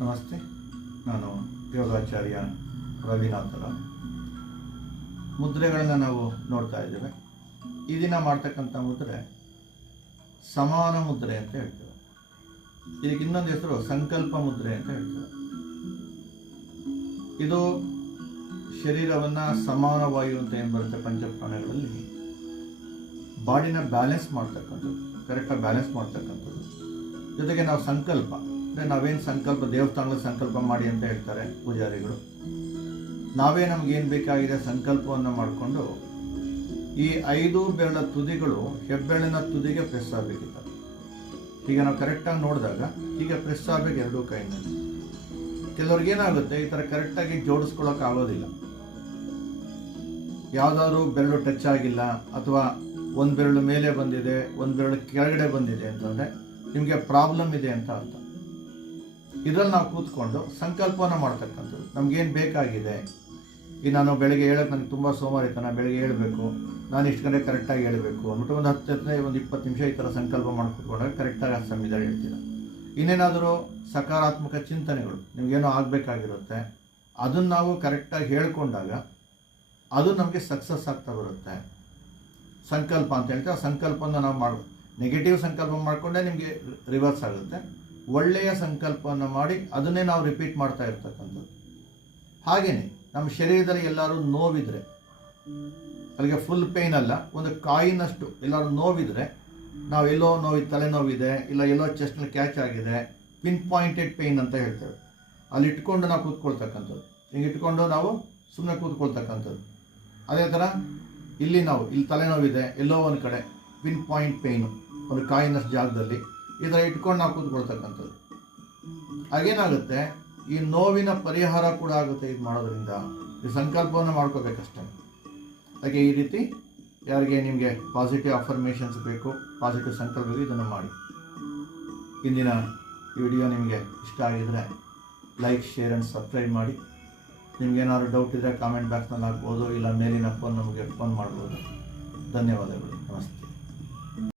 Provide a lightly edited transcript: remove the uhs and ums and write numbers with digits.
ನಮಸ್ತೆ, ನಾನು ಯೋಗಾಚಾರ್ಯ ರವಿನಾಥರ. ಮುದ್ರೆಗಳನ್ನು ನಾವು ನೋಡ್ತಾ ಇದ್ದೇವೆ. ಈ ದಿನ ಮಾಡ್ತಕ್ಕಂಥ ಮುದ್ರೆ ಸಮಾನ ಮುದ್ರೆ ಅಂತ ಹೇಳ್ತೇವೆ. ಇದಕ್ಕೆ ಇನ್ನೊಂದು ಹೆಸರು ಸಂಕಲ್ಪ ಮುದ್ರೆ ಅಂತ ಹೇಳ್ತೇವೆ. ಇದು ಶರೀರವನ್ನು ಸಮಾನ ವಾಯು ಅಂತ ಏನು ಬರುತ್ತೆ ಪಂಚಪ್ರಾಣಗಳಲ್ಲಿ ಬಾಡಿನ ಬ್ಯಾಲೆನ್ಸ್ ಮಾಡ್ತಕ್ಕಂಥದ್ದು, ಕರೆಕ್ಟಾಗಿ ಬ್ಯಾಲೆನ್ಸ್ ಮಾಡ್ತಕ್ಕಂಥದ್ದು. ಜೊತೆಗೆ ನಾವು ಸಂಕಲ್ಪ ಅಂದರೆ ನಾವೇನು ಸಂಕಲ್ಪ ದೇವಸ್ಥಾನದಲ್ಲಿ ಸಂಕಲ್ಪ ಮಾಡಿ ಅಂತ ಹೇಳ್ತಾರೆ ಪೂಜಾರಿಗಳು. ನಾವೇ ನಮಗೇನು ಬೇಕಾಗಿದೆ ಸಂಕಲ್ಪವನ್ನು ಮಾಡಿಕೊಂಡು ಈ 5 ಬೆರಳ ತುದಿಗಳು ಹೆಬ್ಬೆರಳಿನ ತುದಿಗೆ ಪ್ರೆಸ್ ಆಗಬೇಕಿತ್ತು. ಈಗ ನಾವು ಕರೆಕ್ಟಾಗಿ ನೋಡಿದಾಗ ಈಗ ಪ್ರೆಸ್ ಆಗಬೇಕು ಎರಡೂ ಕೈನಲ್ಲಿ. ಕೆಲವ್ರಿಗೇನಾಗುತ್ತೆ ಈ ಥರ ಕರೆಕ್ಟಾಗಿ ಜೋಡಿಸ್ಕೊಳ್ಳೋಕ್ಕಾಗೋದಿಲ್ಲ. ಯಾವುದಾದ್ರೂ ಬೆರಳು ಟಚ್ ಆಗಿಲ್ಲ ಅಥವಾ ಒಂದು ಬೆರಳು ಮೇಲೆ ಬಂದಿದೆ, ಒಂದು ಬೆರಳು ಕೆಳಗಡೆ ಬಂದಿದೆ ಅಂತಂದರೆ ನಿಮಗೆ ಪ್ರಾಬ್ಲಮ್ ಇದೆ ಅಂತ ಅರ್ಥ. ಇದರಲ್ಲಿ ನಾವು ಕೂತ್ಕೊಂಡು ಸಂಕಲ್ಪವನ್ನು ಮಾಡ್ತಕ್ಕಂಥದ್ದು. ನಮಗೇನು ಬೇಕಾಗಿದೆ, ಈಗ ನಾನು ಬೆಳಗ್ಗೆ ಹೇಳೋಕ್ಕೆ ನನಗೆ ತುಂಬ ಸೋಮಾರಿತನ, ಬೆಳಗ್ಗೆ ಹೇಳಬೇಕು, ನಾನು ಇಷ್ಟು ಗಂಟೆ ಕರೆಕ್ಟಾಗಿ ಹೇಳಬೇಕು ಅಂದ್ಬಿಟ್ಟು ಒಂದು 10-20 ನಿಮಿಷ ಈ ಥರ ಸಂಕಲ್ಪ ಮಾಡ್ಕೊಂಡಾಗ ಕರೆಕ್ಟಾಗಿ ಆ ಸಮಯದಲ್ಲಿ ಹೇಳ್ತೀರ. ಇನ್ನೇನಾದರೂ ಸಕಾರಾತ್ಮಕ ಚಿಂತನೆಗಳು ನಿಮಗೇನೋ ಆಗಬೇಕಾಗಿರುತ್ತೆ, ಅದನ್ನು ನಾವು ಕರೆಕ್ಟಾಗಿ ಹೇಳ್ಕೊಂಡಾಗ ಅದು ನಮಗೆ ಸಕ್ಸಸ್ ಆಗ್ತಾ ಬರುತ್ತೆ. ಸಂಕಲ್ಪ ಅಂತ ಹೇಳ್ತೀವಿ. ಆ ಸಂಕಲ್ಪವನ್ನು ನಾವು ಮಾಡಬೇಕು. ನೆಗೆಟಿವ್ ಸಂಕಲ್ಪ ಮಾಡಿಕೊಂಡೇ ನಿಮಗೆ ರಿವರ್ಸ್ ಆಗುತ್ತೆ. ಒಳ್ಳೆಯ ಸಂಕಲ್ಪವನ್ನು ಮಾಡಿ ಅದನ್ನೇ ನಾವು ರಿಪೀಟ್ ಮಾಡ್ತಾ ಇರ್ತಕ್ಕಂಥದ್ದು. ಹಾಗೆಯೇ ನಮ್ಮ ಶರೀರದಲ್ಲಿ ಎಲ್ಲರೂ ನೋವಿದ್ರೆ, ಅಲ್ಲಿಗೆ ಫುಲ್ ಪೇಯ್ನ್ ಅಲ್ಲ, ಒಂದು ಕಾಯಿನಷ್ಟು ಎಲ್ಲರೂ ನೋವಿದ್ರೆ, ನಾವು ಎಲ್ಲೋ ನೋವಿದೆ, ತಲೆನೋವಿದೆ, ಇಲ್ಲ ಎಲ್ಲೋ ಚೆಸ್ಟ್ನಲ್ಲಿ ಕ್ಯಾಚ್ ಆಗಿದೆ, ಪಿನ್ ಪಾಯಿಂಟೆಡ್ ಪೇಯ್ನ್ ಅಂತ ಹೇಳ್ತೇವೆ. ಅಲ್ಲಿ ಇಟ್ಕೊಂಡು ನಾವು ಕೂತ್ಕೊಳ್ತಕ್ಕಂಥದ್ದು. ಹಿಂಗೆ ಇಟ್ಕೊಂಡು ನಾವು ಸುಮ್ಮನೆ ಕೂತ್ಕೊಳ್ತಕ್ಕಂಥದ್ದು. ಅದೇ ಥರ ಇಲ್ಲಿ ತಲೆನೋವಿದೆ, ಎಲ್ಲೋ ಒಂದು ಕಡೆ ಪಿನ್ ಪಾಯಿಂಟ್ ಪೇಯ್ನು ಒಂದು ಕಾಯಿನಷ್ಟು ಜಾಗದಲ್ಲಿ ಈ ಥರ ಇಟ್ಕೊಂಡು ನಾವು ಕೂತ್ಕೊಳ್ತಕ್ಕಂಥದ್ದು. ಹಾಗೇನಾಗುತ್ತೆ, ಈ ನೋವಿನ ಪರಿಹಾರ ಕೂಡ ಆಗುತ್ತೆ ಇದು ಮಾಡೋದ್ರಿಂದ. ಈ ಸಂಕಲ್ಪವನ್ನು ಮಾಡ್ಕೋಬೇಕಷ್ಟೇ. ಹಾಗೆ ಈ ರೀತಿ ಯಾರಿಗೆ ನಿಮಗೆ ಪಾಸಿಟಿವ್ ಅಫರ್ಮೇಷನ್ಸ್ ಬೇಕು, ಪಾಸಿಟಿವ್ ಸಂಕಲ್ಪ ಬೇಕು, ಇದನ್ನು ಮಾಡಿ. ಇಂದಿನ ವಿಡಿಯೋ ನಿಮಗೆ ಇಷ್ಟ ಆಗಿದರೆ ಲೈಕ್, ಶೇರ್ ಆ್ಯಂಡ್ ಸಬ್ಸ್ಕ್ರೈಬ್ ಮಾಡಿ. ನಿಮಗೇನಾದ್ರು ಡೌಟ್ ಇದ್ದರೆ ಕಾಮೆಂಟ್ ಬಾಕ್ಸ್ನಲ್ಲಿ ಹಾಕ್ಬೋದು, ಇಲ್ಲ ಮೇಲಿನ ಫೋನ್ ನಮಗೆ ಫೋನ್ ಮಾಡ್ಬೋದು. ಧನ್ಯವಾದಗಳು. ನಮಸ್ತೆ.